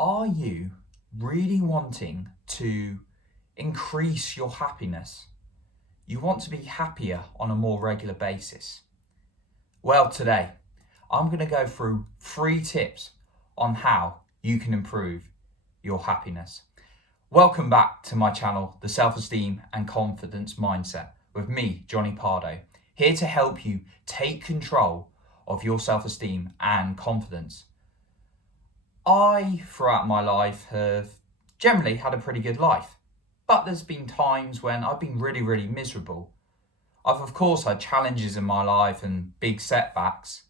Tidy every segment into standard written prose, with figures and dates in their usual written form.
Are you really wanting to increase your happiness? You want to be happier on a more regular basis? Well, today I'm going to go through 3 tips on how you can improve your happiness. Welcome back to my channel, The Self-Esteem and Confidence Mindset, with me, Johnny Pardo, here to help you take control of your self-esteem and confidence. I, throughout my life, have generally had a pretty good life, but there's been times when I've been really miserable. I've of course had challenges in my life and big setbacks,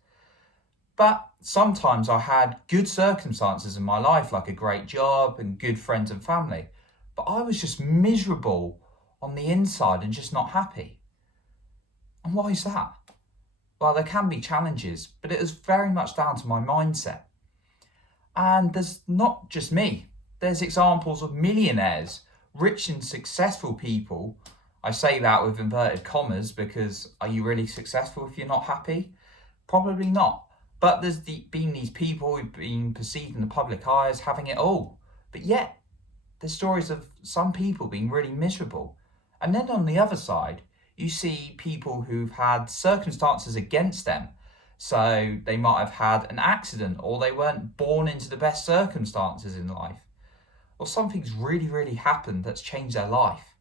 but sometimes I had good circumstances in my life, like a great job and good friends and family, but I was just miserable on the inside and just not happy. And why is that? Well, there can be challenges, but it is very much down to my mindset. And there's not just me. There's examples of millionaires, rich and successful people. I say that with inverted commas because are you really successful if you're not happy? Probably not. But there's been these people who've been perceived in the public eye as having it all. But yet, there's stories of some people being really miserable. And then on the other side, you see people who've had circumstances against them. So they might have had an accident, or they weren't born into the best circumstances in life, or something's really happened that's changed their life.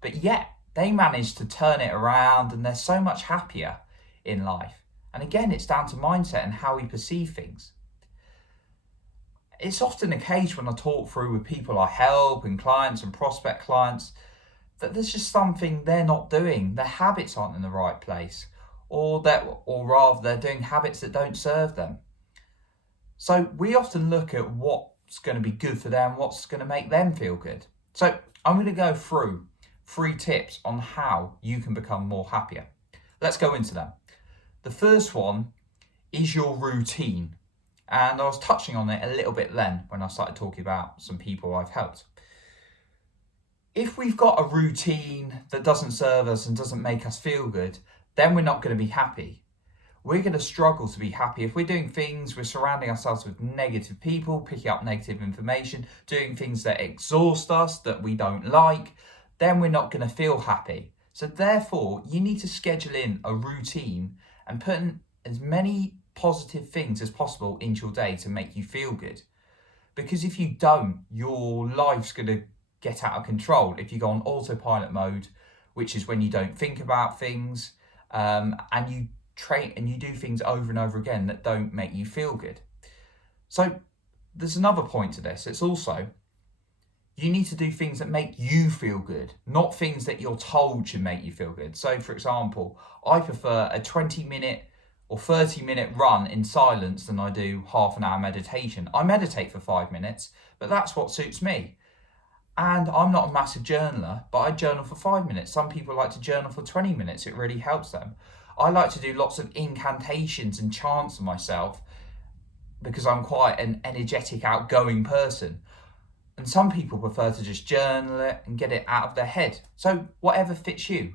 But yet they managed to turn it around and they're so much happier in life. And again, it's down to mindset and how we perceive things. It's often the case when I talk through with people I help and clients and prospect clients that there's just something they're not doing. Their habits aren't in the right place. Or rather they're doing habits that don't serve them. So we often look at what's going to be good for them, what's going to make them feel good. So I'm going to go through 3 tips on how you can become more happier. Let's go into them. The first one is your routine. And I was touching on it a little bit then when I started talking about some people I've helped. If we've got a routine that doesn't serve us and doesn't make us feel good, then we're not going to be happy. We're going to struggle to be happy. If we're doing things, we're surrounding ourselves with negative people, picking up negative information, doing things that exhaust us, that we don't like, then we're not going to feel happy. So therefore, you need to schedule in a routine and put in as many positive things as possible into your day to make you feel good. Because if you don't, your life's going to get out of control. If you go on autopilot mode, which is when you don't think about things, and you do things over and over again that don't make you feel good. So there's another point to this. It's also, you need to do things that make you feel good, not things that you're told should make you feel good. So for example, I prefer a 20-minute or 30-minute run in silence than I do half an hour meditation. I meditate for 5 minutes, but that's what suits me. And I'm not a massive journaler, but I journal for 5 minutes. Some people like to journal for 20 minutes. It really helps them. I like to do lots of incantations and chants of myself because I'm quite an energetic, outgoing person. And some people prefer to just journal it and get it out of their head. So whatever fits you.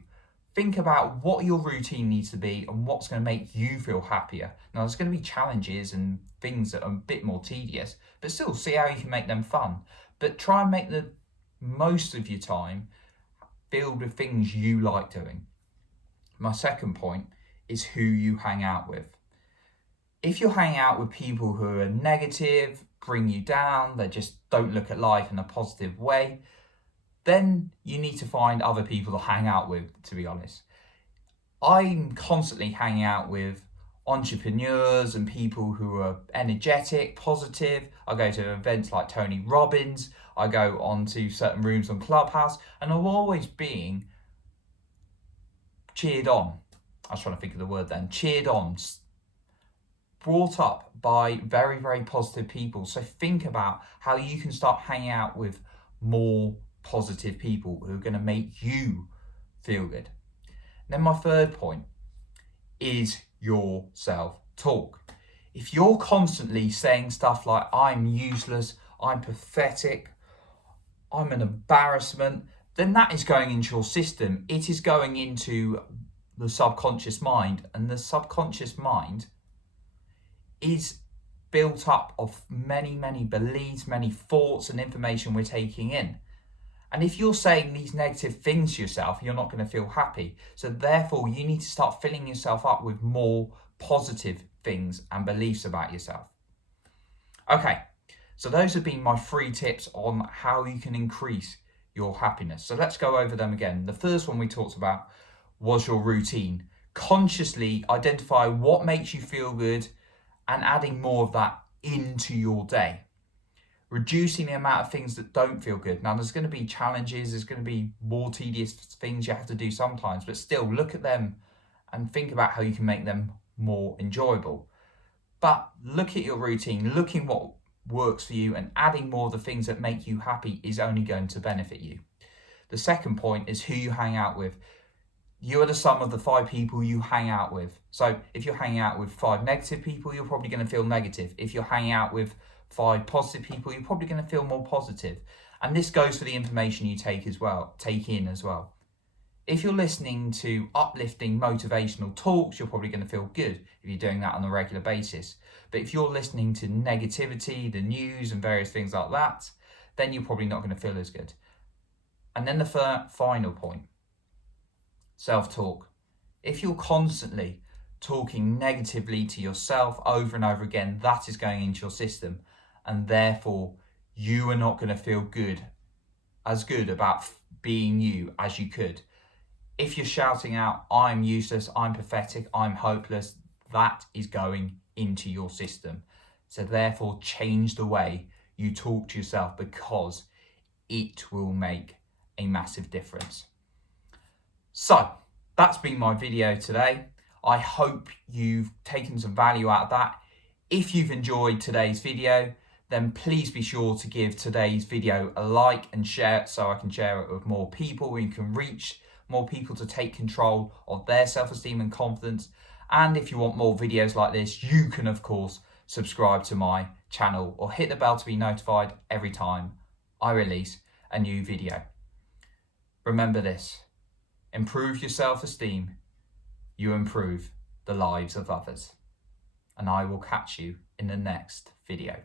Think about what your routine needs to be and what's going to make you feel happier. Now, there's going to be challenges and things that are a bit more tedious, but still see how you can make them fun. But try and make the most of your time filled with things you like doing. My second point is who you hang out with. If you're hanging out with people who are negative, bring you down, they just don't look at life in a positive way, then you need to find other people to hang out with, to be honest. I'm constantly hanging out with entrepreneurs and people who are energetic, positive. I go to events like Tony Robbins. I go on to certain rooms on Clubhouse, and I'm always being cheered on. I was trying to think of the word then. Cheered on. Brought up by very positive people. So think about how you can start hanging out with more positive people who are going to make you feel good. Then my third point is your self-talk. If you're constantly saying stuff like, I'm useless, I'm pathetic, I'm an embarrassment, then that is going into your system. It is going into the subconscious mind, and the subconscious mind is built up of many, many beliefs, many thoughts and information we're taking in. And if you're saying these negative things to yourself, you're not going to feel happy. So therefore, you need to start filling yourself up with more positive things and beliefs about yourself. Okay, so those have been my 3 tips on how you can increase your happiness. So let's go over them again. The first one we talked about was your routine. Consciously identify what makes you feel good and adding more of that into your day. Reducing the amount of things that don't feel good. Now, there's going to be challenges, there's going to be more tedious things you have to do sometimes, but still look at them and think about how you can make them more enjoyable. But look at your routine, looking what works for you, and adding more of the things that make you happy is only going to benefit you. The second point is who you hang out with. You are the sum of the 5 people you hang out with. So if you're hanging out with 5 negative people, you're probably going to feel negative. If you're hanging out with 5 positive people, you're probably going to feel more positive. And this goes for the information you take in as well. If you're listening to uplifting motivational talks, you're probably going to feel good if you're doing that on a regular basis. But if you're listening to negativity, the news and various things like that, then you're probably not going to feel as good. And then the final point, self-talk. If you're constantly talking negatively to yourself over and over again, that is going into your system, and therefore you are not going to feel as good about being you as you could. If you're shouting out, I'm useless, I'm pathetic, I'm hopeless, that is going into your system. So therefore change the way you talk to yourself, because it will make a massive difference. So that's been my video today. I hope you've taken some value out of that. If you've enjoyed today's video, then please be sure to give today's video a like and share it so I can share it with more people. We can reach more people to take control of their self-esteem and confidence. And if you want more videos like this, you can of course subscribe to my channel or hit the bell to be notified every time I release a new video. Remember this: improve your self-esteem, you improve the lives of others. And I will catch you in the next video.